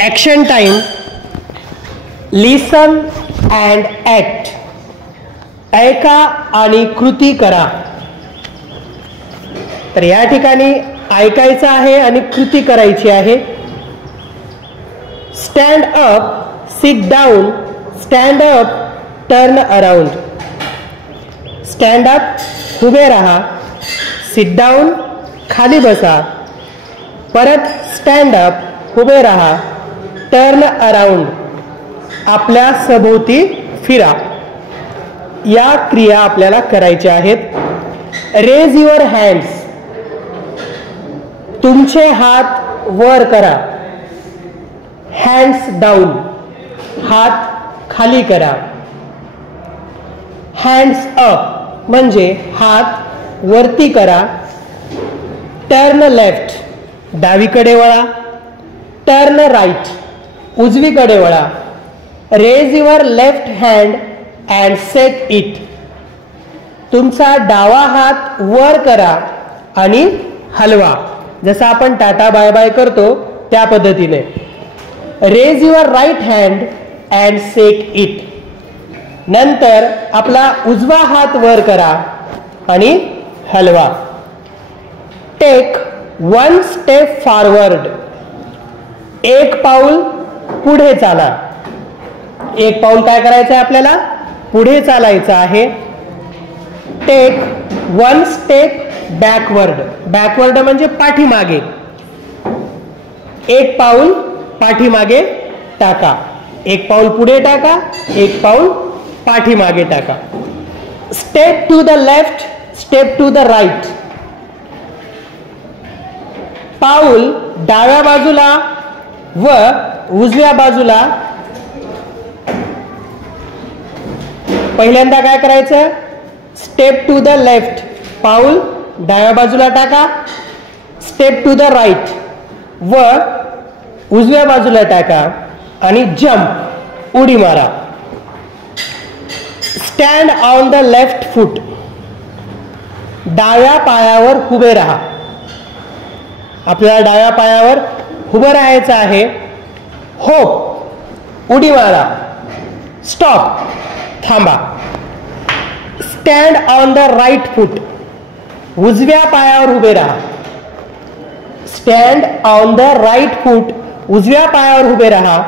Action time. Listen and act. ऐका आणि कृती करा. तर या ठिकाणी ऐकायचं आहे आणि कृती करायची आहे. Stand up, sit down, stand up, turn around. Stand up उभे राहा, सिट डाऊन खाली बसा, परत स्टँड अप उभे राहा, टर्न अराउंड आपल्या सभोवती फिरा. या क्रिया आपल्याला करायच्या आहेत. रेज युअर हँड्स, तुमचे हात वर करा. हँड्स डाऊन, हात खाली करा. हँड्स अप म्हणजे हात वरती करा. टर्न लेफ्ट, डावीकडे वळा. टर्न राईट, उजवीकडे वळा. Raise your left hand and set it, तुमचा डावा हात वर करा आणि हलवा. जसं आपण टाटा बाय बाय करतो त्या पद्धतीने. Raise your right hand and set it. नंतर आपला उजवा हात वर करा आणि हलवा. टेक वन स्टेप फॉरवर्ड, एक पाऊल पुढे चाला. एक पाऊल काय करायचं आहे आपल्याला? पुढे चालायचं आहे. Take one step backward, backward म्हणजे पाठीमागे. एक पाऊल पाठीमागे टाका. एक पाऊल पुढे टाका, एक पाऊल पाठीमागे टाका. Step to the left, step to the right. पाऊल डाव्या बाजूला व उजव्या बाजूला. पहिल्यांदा काय करायचं? स्टेप टू द लेफ्ट, पाऊल डाव्या बाजूला टाका. स्टेप टू द राईट व उजव्या बाजूला टाका आणि जम्प, उडी मारा. Stand on the left foot, डाव्या पायावर उभे राहा. आपल्याला डाव्या पायावर उभं राहायचं आहे. होप, उडी मारा. स्टॉप, थांबा. स्टँड ऑन द राईट फूट, उजव्या पायावर उभे राहा. स्टँड ऑन द राईट फूट, उजव्या पायावर उभे राहा.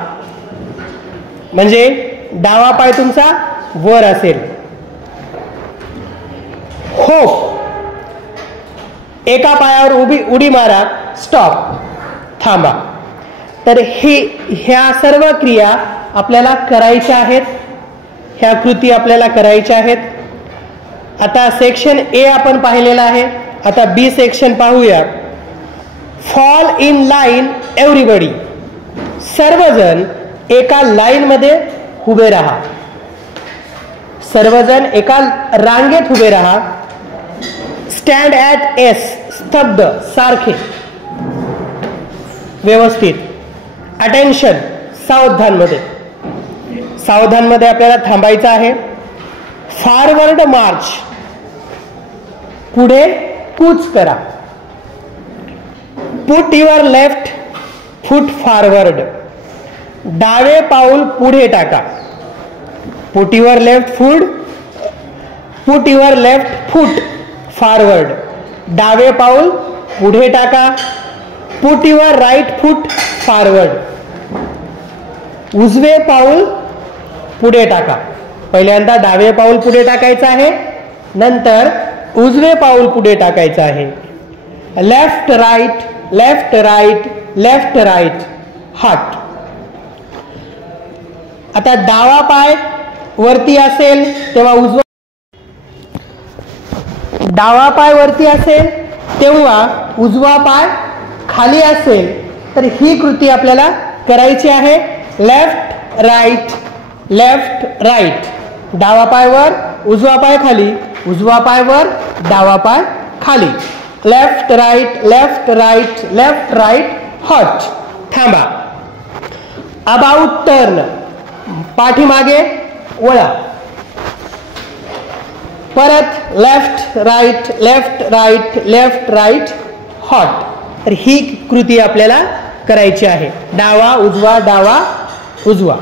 म्हणजे डावा पाय तुमचा वर असेल. होप, एका पायावर उडी मारा. स्टॉप, थांबा. तर ह्या सर्व क्रिया आपल्याला करायच्या आहेत. ह्या कृती आपल्याला करायच्या आहेत. आता सेक्शन ए आपण पाहिलेला आहे. आता बी सेक्शन पाहूया. फॉल इन लाईन एव्हरीबडी, सर्वजण एका लाईन मध्ये उभे राहा. सर्वजण एका रांगेत उभे राहा. स्टँड ॲट एस, स्तब्ध, सारखे, व्यवस्थित. अटेन्शन, सावधान मध्ये. सावधान मध्ये आपल्याला थांबायचं आहे. फॉरवर्ड मार्च, पुढे कूच करा. Put your left foot forward, डावे पाऊल पुढे टाका. Put your left foot forward, डावे पाऊल पुढे टाका. Put your right foot forward, उजवे पाऊल पुढे टाका. पहिल्यांदा डावे पाऊल पुढे टाकायचं आहे, नंतर उजवे पाऊल पुढे टाकायचं आहे. Left right, left right, left right, हात. आता डावा पाय वरती असेल तेव्हा डावा पाय वरती असेल तेव्हा उजवा पाय खाली असेल. तर ही कृती आपल्याला करायची आहे. Left right, left right. डावा पाय वर, उजवा पाय खाली, उजवा पाय वर, डावा पाय खाली. Left right, left right, left right, halt, थांबा. अबाउट टर्न, पाठीमागे वळा. परत left right, left right, left right, halt. तर ही कृती आपल्याला करायची आहे. डावा उजवा डावा उजवा.